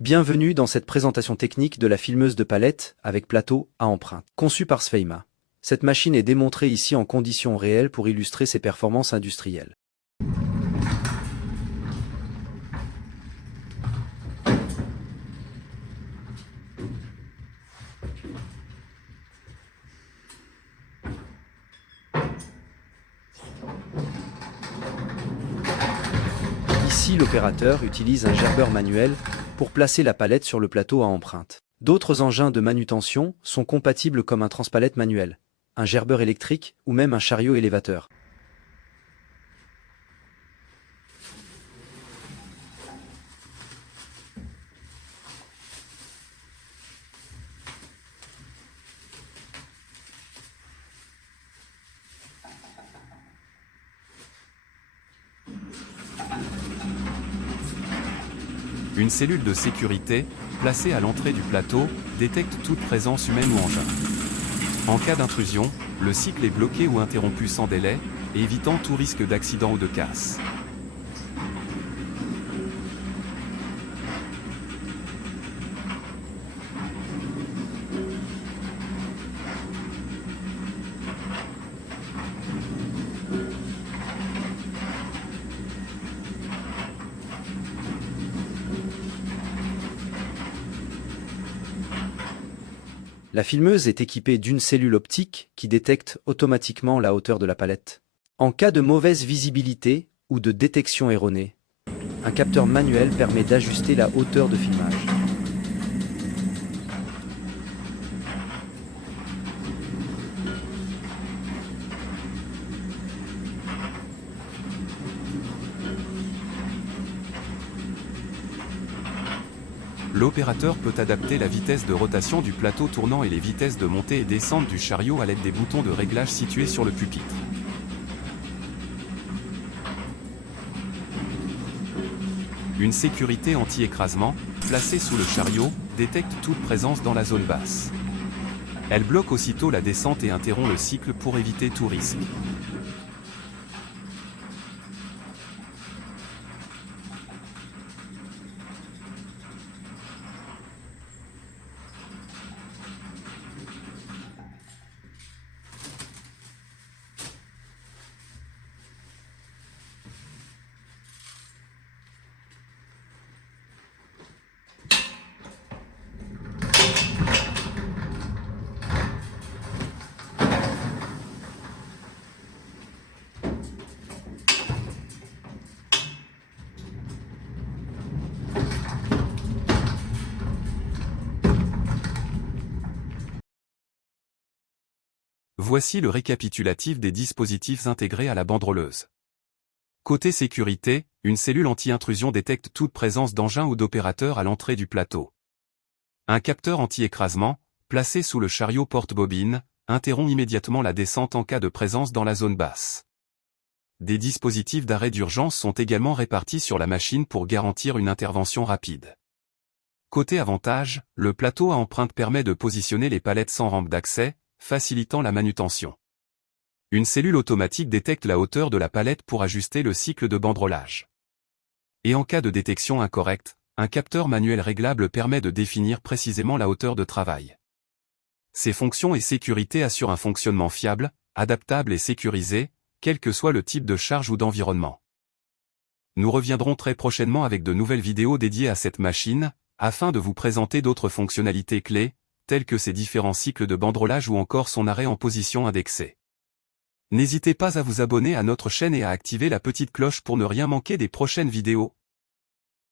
Bienvenue dans cette présentation technique de la filmeuse de palette avec plateau à empreinte, conçue par Sfeima. Cette machine est démontrée ici en conditions réelles pour illustrer ses performances industrielles. Ici, l'opérateur utilise un gerbeur manuel pour placer la palette sur le plateau à empreinte. D'autres engins de manutention sont compatibles comme un transpalette manuel, un gerbeur électrique ou même un chariot élévateur. Une cellule de sécurité, placée à l'entrée du plateau, détecte toute présence humaine ou engin. En cas d'intrusion, le cycle est bloqué ou interrompu sans délai, évitant tout risque d'accident ou de casse. La filmeuse est équipée d'une cellule optique qui détecte automatiquement la hauteur de la palette. En cas de mauvaise visibilité ou de détection erronée, un capteur manuel permet d'ajuster la hauteur de filmage. L'opérateur peut adapter la vitesse de rotation du plateau tournant et les vitesses de montée et descente du chariot à l'aide des boutons de réglage situés sur le pupitre. Une sécurité anti-écrasement, placée sous le chariot, détecte toute présence dans la zone basse. Elle bloque aussitôt la descente et interrompt le cycle pour éviter tout risque. Voici le récapitulatif des dispositifs intégrés à la banderoleuse. Côté sécurité, une cellule anti-intrusion détecte toute présence d'engins ou d'opérateurs à l'entrée du plateau. Un capteur anti-écrasement, placé sous le chariot porte-bobine, interrompt immédiatement la descente en cas de présence dans la zone basse. Des dispositifs d'arrêt d'urgence sont également répartis sur la machine pour garantir une intervention rapide. Côté avantage, le plateau à empreinte permet de positionner les palettes sans rampe d'accès, facilitant la manutention. Une cellule automatique détecte la hauteur de la palette pour ajuster le cycle de banderolage. Et en cas de détection incorrecte, un capteur manuel réglable permet de définir précisément la hauteur de travail. Ces fonctions et sécurité assurent un fonctionnement fiable, adaptable et sécurisé, quel que soit le type de charge ou d'environnement. Nous reviendrons très prochainement avec de nouvelles vidéos dédiées à cette machine, afin de vous présenter d'autres fonctionnalités clés, tels que ses différents cycles de banderolage ou encore son arrêt en position indexée. N'hésitez pas à vous abonner à notre chaîne et à activer la petite cloche pour ne rien manquer des prochaines vidéos.